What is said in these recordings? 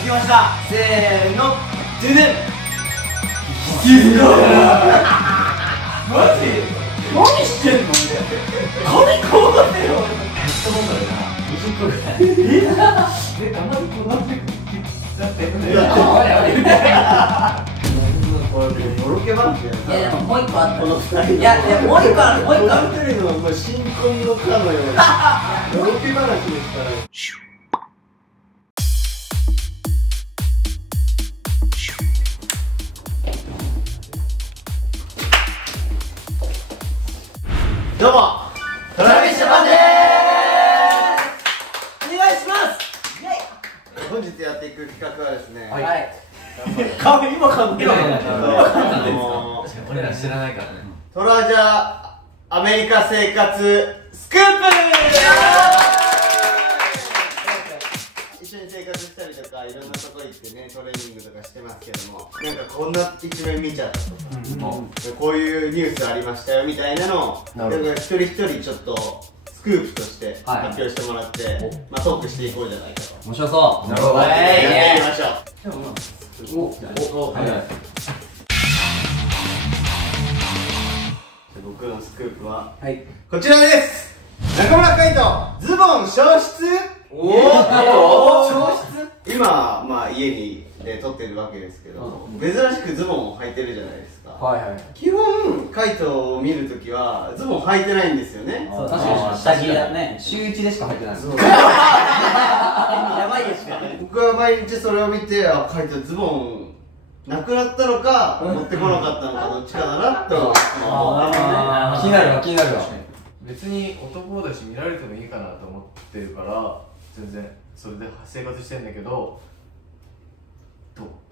書きました。せーの、ドゥデン。マジ？何してんの？金こうだってよ。ペットボトルが20個ぐらい。あんまりこだわってだってこれよろけ話や。いやでももう一個あった。この2人。いやもう一個ある。もう一個ある。この2人の新婚のかのようなよろけ話ですから。どうも、トラビッシュマンでーす。お願いします。本日やっていく企画はですね、はい。顔今かぶってない。俺ら知らないからね。トラジャーアメリカ生活スクープ。一緒に生活したりとかいろんなとこ行ってね、トレーニングとかしてますけども、なんかこんな一面見ちゃったとか、こういうニュースありましたよみたいなのをなんか一人一人ちょっとスクープとして発表してもらって、まあトークしていこうじゃないかと。面白そう。なるほど。やっていきましょう。僕のスクープはこちらです。中村海人、ズボン消失。消失。今まあ家に撮ってるわけですけど、珍しくズボンを履いてるじゃないですか。基本海人を見るときはズボン履いてないんですよね。確かに下着だね。週1でしか入ってない。やばいですよね。僕は毎日それを見て、あ、海人ズボンなくなったのか持ってこなかったのかどっちかだなと。気になるわ、気になるわ。別に男だし見られてもいいかなと思ってるから全然それで生活してんだけど、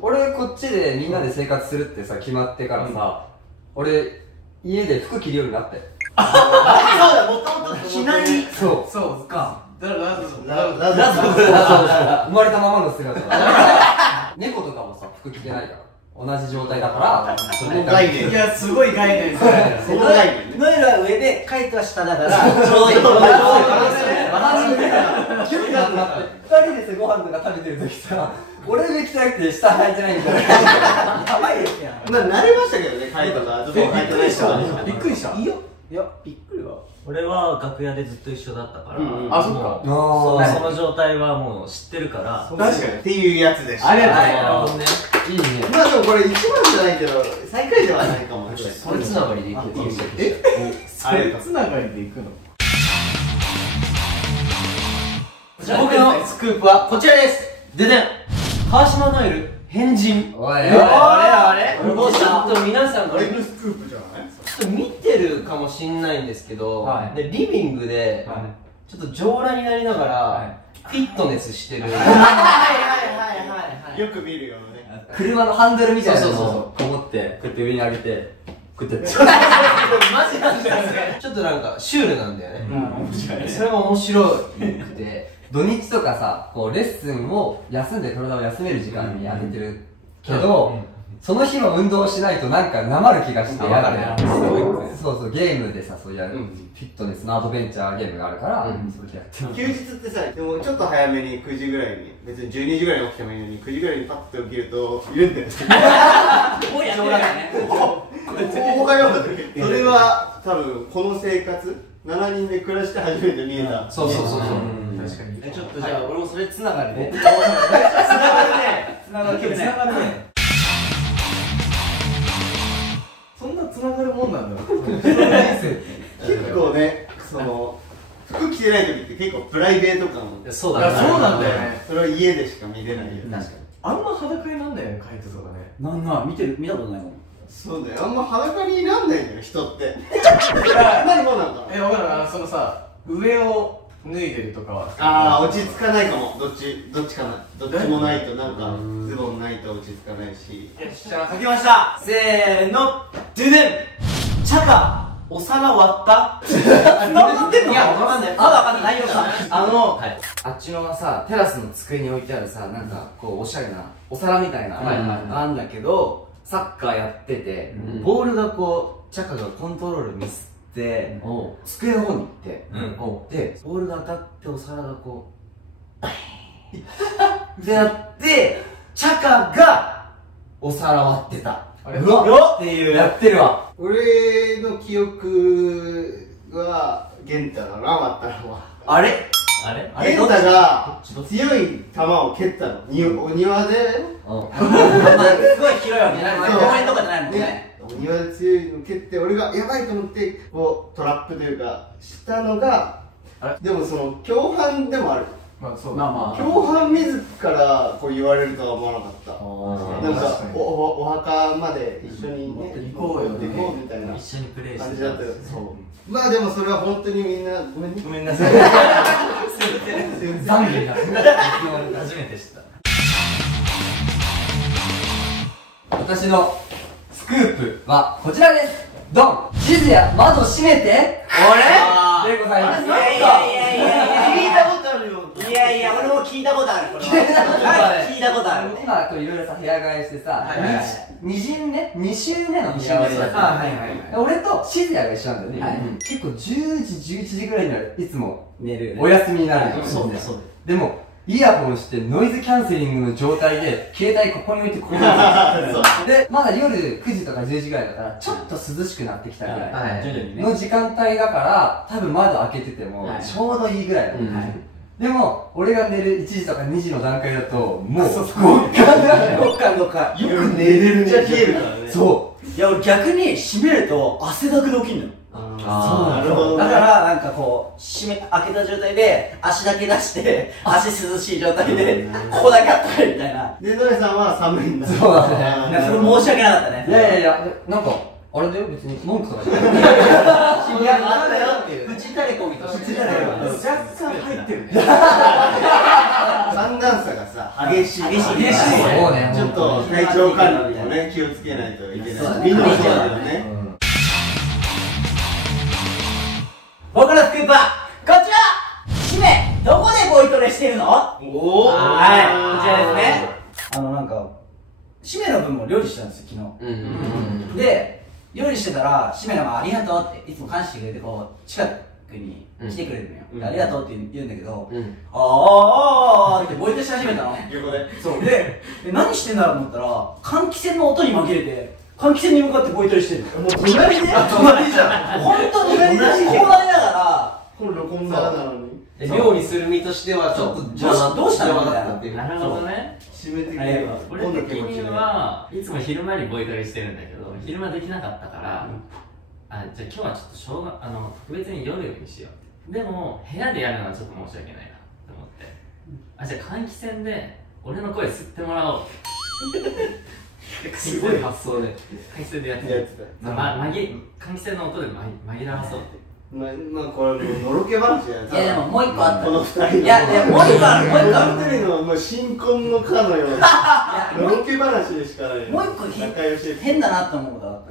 俺こっちでみんなで生活するってさ決まってからさ、俺家で服着るようになって。そうだ、もともと着ない。そうか。だから生まれたままの姿猫とかもさ服着てないから同じ状態だからその概念。いやすごい概念。その概念。ノエルは上でカイトは下だからちょうどいい。2人でさご飯とか食べてる時さ、俺が着てなくて下履いてないんだよ。やばいですやん。まあ慣れましたけどね、カイトがズボン履いてない人は。びっくりした。いいよ。いやびっくりは。俺は楽屋でずっと一緒だったから、あ、そっか。その状態はもう知ってるから。確かにっていうやつでした。ありがとうございます。いいね。まあでもこれ一番じゃないけど最下位ではないかも。それつながりでいく。それつながりでいくの。僕のスクープはこちらです。ででん、川島ノエル変人。おいあれもうちょっと皆さんこれスクープじゃない？ちょっと見てるかもしんないんですけど、でリビングでちょっと上裸になりながらフィットネスしてる。よく見るよね。車のハンドルみたいなのをこもってこうやって上に上げてこうやってマジなんだよね。ちょっとなんかシュールなんだよね。それも面白くて、土日とかさ、こうレッスンを休んで体を休める時間に当ててるけど、その日の運動をしないとなんかなまる気がして嫌だね。そうそう、ゲームでさ、そういうフィットネスのアドベンチャーゲームがあるから、それでやってる。休日ってさ、でもちょっと早めに9時ぐらいに、別に12時ぐらいに起きてもいいのに9時ぐらいにパッと起きるといるんだよ。もうやめられないね。おはよう。それは多分この生活7人で暮らして初めて見えた。そうそうそう。確かに。ちょっとじゃあ俺もそれつながりで。つながるね。つながるね。そんなつながるもんなんだ。結構ね、その服着てない時って結構プライベート感。そうだね。そうなんだよね。それは家でしか見れないよ。確かに。あんま裸になんだよね、カイトとかね。見たことないもん。そうだよ、あんま裸になんないんだよ人って。何もなんか。分からん、そのさ、上を脱いでるとかは。ああ、落ち着かないかも。どっちかな。どっちもないとなんかズボンないと落ち着かないし。よし、じゃあ書きました。せーの、ドゥデン。チャカお皿割った。何ってんの？いや、わかんない。まだわかんない。内容が。あっちのさ、テラスの机に置いてあるさ、なんかこうおしゃれなお皿みたいながあんだけど、サッカーやってて、ボールがこうチャカがコントロールミスって机の方に行って、でボールが当たってお皿がこうってなってチャカがお皿割ってた。れよっていうやってるわ。俺の記憶は玄太だな、割ったのは。あれ玄太が強い球を蹴ったの。お庭で、すごい広いわけじゃない、公園とかじゃないもんね。お庭で強いの蹴って、俺がやばいと思ってこうトラップというかしたのが、でもその共犯でもある。まあそう共犯自らこう言われるとは思わなかった。なんかお墓まで一緒にね行こうよ行こうみたいな一緒にプレイして感じだったよ。そうまあでもそれは本当にみんなごめんね、ごめんなさい。懺悔になって初めて知った。私のスクープはこちらです。ドン。地図や窓閉めてあでございます。いやいやいやいや聞いたことあるよ。いやいや、俺も聞いたことある。これは聞いたことある。今こういろいろさ部屋替えしてさ、はいはいはい2週目2週目の部屋替えだはいはい俺と静谷が一緒なんだよね、はい結構10時11時ぐらいにはいつも寝るお休みになるの。そうだよそうだよ。でもイヤホンしてノイズキャンセリングの状態で携帯ここに置いてここに置いてでまだ夜9時とか10時ぐらいだからちょっと涼しくなってきたぐらい徐々にね。の時間帯だから多分窓開けててもはいちょうどいいぐらいだ、はいでも俺が寝る1時とか2時の段階だともうどっかよく寝れるね。めっちゃ冷えるからね。そういや俺逆に閉めると汗だくで起きんのよ。なるほどね。だからなんかこう開けた状態で足だけ出して足涼しい状態でここだけあったかいみたいな。でノエさんは寒いんだ。そうだねなんかそれ申し訳なかったね。いやいやいやなんかあれだよ別に文句とかじゃないいやなんだよっていうプチタレコミとして若干入ってるね寒暖差がさ激しい。激しいそうねちょっと体調管理もね気をつけないといけない。みんなもそうだけどね。僕のスクープはこちら。姫どこでボイトレしてるの？おお。はいこちらですね。なんか姫の分も料理したんですよ昨日。で料理してたら姫がありがとうっていつも感謝してくれてこう近くに来てくれるのよ。ありがとうって言うんだけど、あーってボイトレし始めたの。横で。そうで何してんだろうと思ったら換気扇の音に紛れて換気扇に向かってボイトレしてるの。もう隣で。隣じゃん。本当に隣でこうなりながら今度こんななのに。料理する身としてはちょっとどうしたのみたいなだっていうなるほどね。締めてくありがれ。とう俺的にはいつも昼間にボイトレしてるんだけど、昼間できなかったから、じゃあ今日はちょっと特別に夜にしよう。でも部屋でやるのはちょっと申し訳ないなと思って、じゃあ換気扇で俺の声吸ってもらおう。すごい発想で換気扇でやってる。換気扇の音で紛らわそうって。まあこれもうのろけ話や。いやでももう一個あった。この二人。いやもう一個あるもう一個ある。この二人のもう新婚のかのようなのろけ話でしかない。もう一個仲良し。変だなって思うことがあっ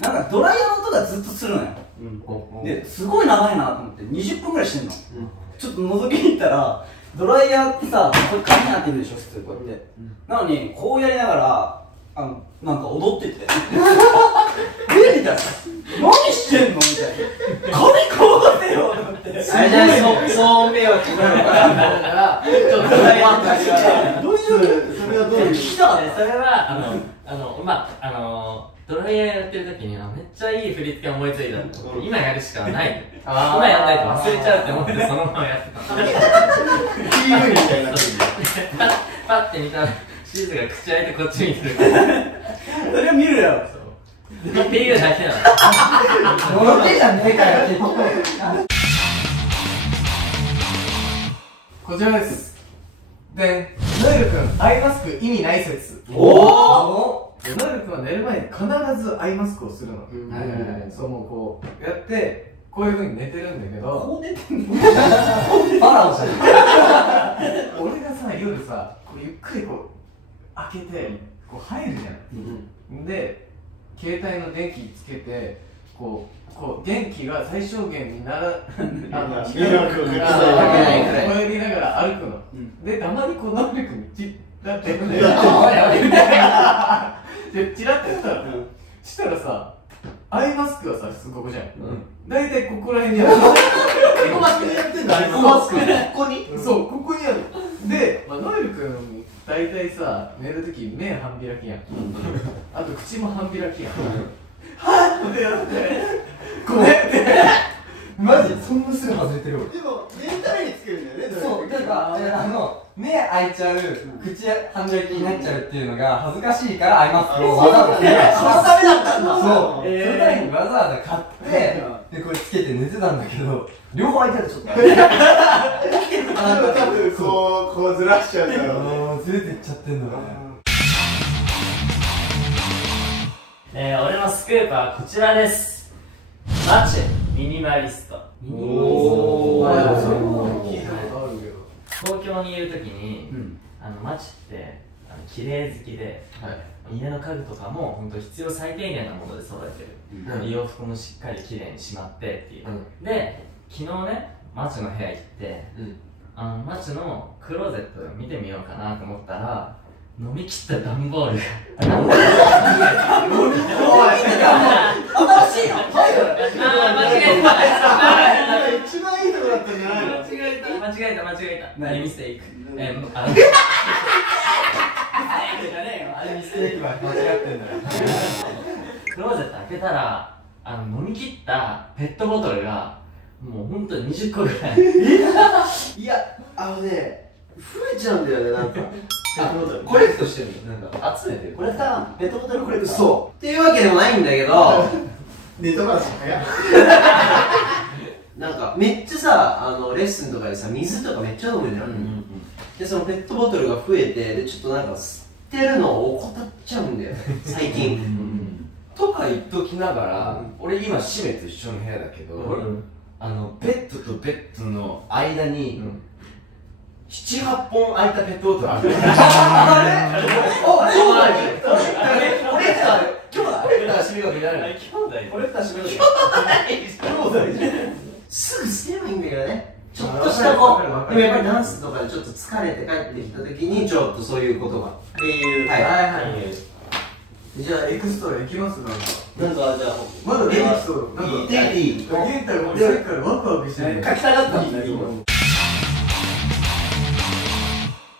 た。なんかドライヤーの音がずっとするのよ。うん。ですごい長いなと思って20分ぐらいしてんの。ちょっと覗きに行ったらドライヤーってさこれ紙になってるでしょ普通こうやって。なのにこうやりながらなんか踊っててみたいな何してんのみたいな髪こうだよと思ってあれじゃない騒音迷惑だからちょっとドライヤー感じがどういうそれはどういう。でそれはドライヤーやってる時にめっちゃいい振り付け思いついたと思って今やるしかない今やんないと忘れちゃうって思ってそのままやってたPU みたいな。パッて見たらシーズが口開いてこっち見てるそれを見るやろっていうだけなの。のろけじゃねえかよこちらです。でノエル君アイマスク意味ない説。おおノエル君は寝る前に必ずアイマスクをするの。そうもうこうやってこういう風に寝てるんだけどこう寝てんのバラをしてる俺がさ夜さこうゆっくりこう開けてこう入るじゃん。で携帯の電気つけてこう電気が最小限になら迷惑をかけかけないこうやりながら歩くの。でたまにこうノエル君にチッだってねでチラッてやったらしたらさアイマスクはさここじゃん。大体ここら辺にある。エコマスクでやってんだ。エコマスク。ここに。そうここにある。で、まあ、ノエル君大体さ寝るとき目半開きやんあと口も半開きやんはぁってやってごめんってマジそんなすぐ外れてる俺。でも寝るためにつけるんだよね。そう、なんか、目開いちゃう、口半開きになっちゃうっていうのが恥ずかしいからアイマスクをわざわざそのためだったんだ。そう、そのためにわざわざ買ってで、これつけて寝てたんだけど、両方開いてるとちょっと多分こうずらしちゃうんだろうね。ずれてっちゃってんだろうね。俺のスクープはこちらです。マチミニマリスト。おー、それも聞いたことあるけど東京にいるときに、マチって綺麗好きで、家の家具とかも本当必要最低限なもので揃えてる、洋服もしっかり綺麗にしまってっていう、で昨日ねマチの部屋行って、マチのクローゼットを見てみようかなと思ったら飲み切った段ボールが新しいの。間違えた一番いいとこだったんじゃないの？間違えたミステイクあれミステーキは間違ってんだよ。クローゼット開けたら飲み切ったペットボトルがもうほんと20個ぐらいいや、増えちゃうんだよね、なんか。コレクトしてるのなんか集めてる。これさ、ペットボトルコレクト。そうっていうわけでもないんだけどネタ話早っ。なんかめっちゃさ、レッスンとかでさ、水とかめっちゃ飲むじゃん、でそのペットボトルが増えて、でちょっとなんか吸ってるのを怠っちゃうんだよ最近とか言っときながら、俺今シメと一緒の部屋だけど、ベッドとベッドの間に、7、8本空いたペットボトルある。すぐ捨てればいいんだけどね。ちょっとしたこう、でもやっぱりダンスとかでちょっと疲れて帰ってきた時にちょっとそういうことがっていう。じゃあエクストラいきます。なんかじゃあまだエピソードなんかいいゲンタルもさっきからワクワクしてる。書きたかったんだよ。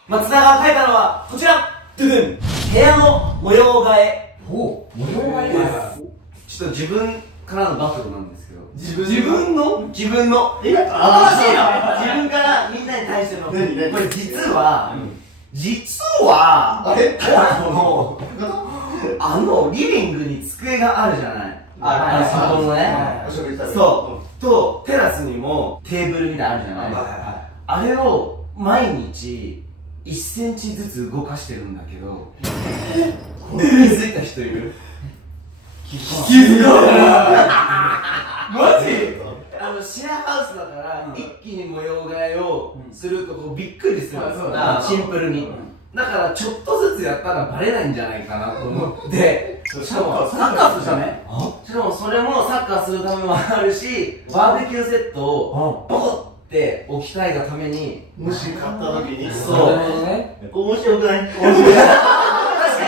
松田が書いたのはこちら。部屋の模様替え。模様替えです。ちょっと自分からのバトルなんですけど、自分の自分の新しいの。自分からみんなに対しての。これ実はリビングに机があるじゃない。そこのね。そうとテラスにもテーブルみたいなのあるじゃない。あれを毎日1センチずつ動かしてるんだけど、気づいた人いる？気づかない。マジ？シェアハウスだから一気に模様替えをするとこうびっくりするんですよ、シンプルに。だからちょっとずつやったらバレないんじゃないかなと思って、しかもサッカーするため、しかもそれもサッカーするためもあるし、バーベキューセットをボコって置きたいがために、もし買った時にそう面白くない？確か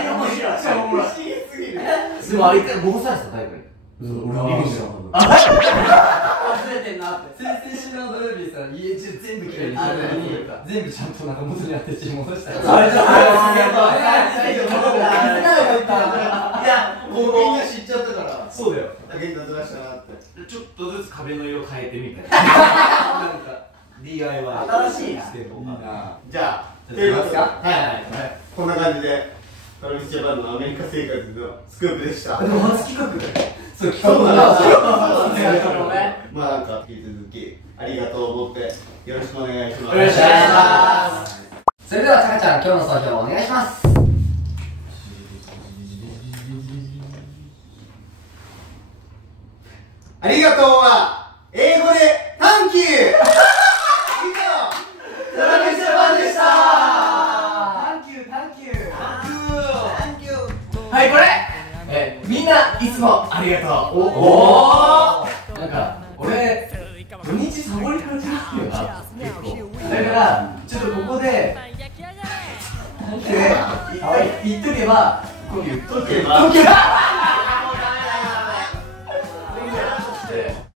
に面白い。不思議すぎる。でもあれ一回ボコされてたタイプに。忘れてんなって。先々週の土曜日さ、家中全部きれいにしたのに全部ちゃんとなんか元に当てて戻したり。いや、みんな知っちゃったから。そうだよ。ゲンタずらしたなって。ちょっとずつ壁の色変えてみたいな。なんか DIY 新しいな。じゃあ、ということで、こんな感じでトラビスジャパンのアメリカ生活のスクープでした。初企画そうなんですよ。まあなんか引き続きありがとうを思ってよろしくお願いします。よろしくお願いします。それではタカちゃん、今日の総評お願いします。ありがとうは英語でサンキュー。以上、トラビスジャパンでした。はい、これみんないつもありがとう。なんか俺土日サボり始めるよな、結構。だからちょっとここで言っとけば、こう言っとけば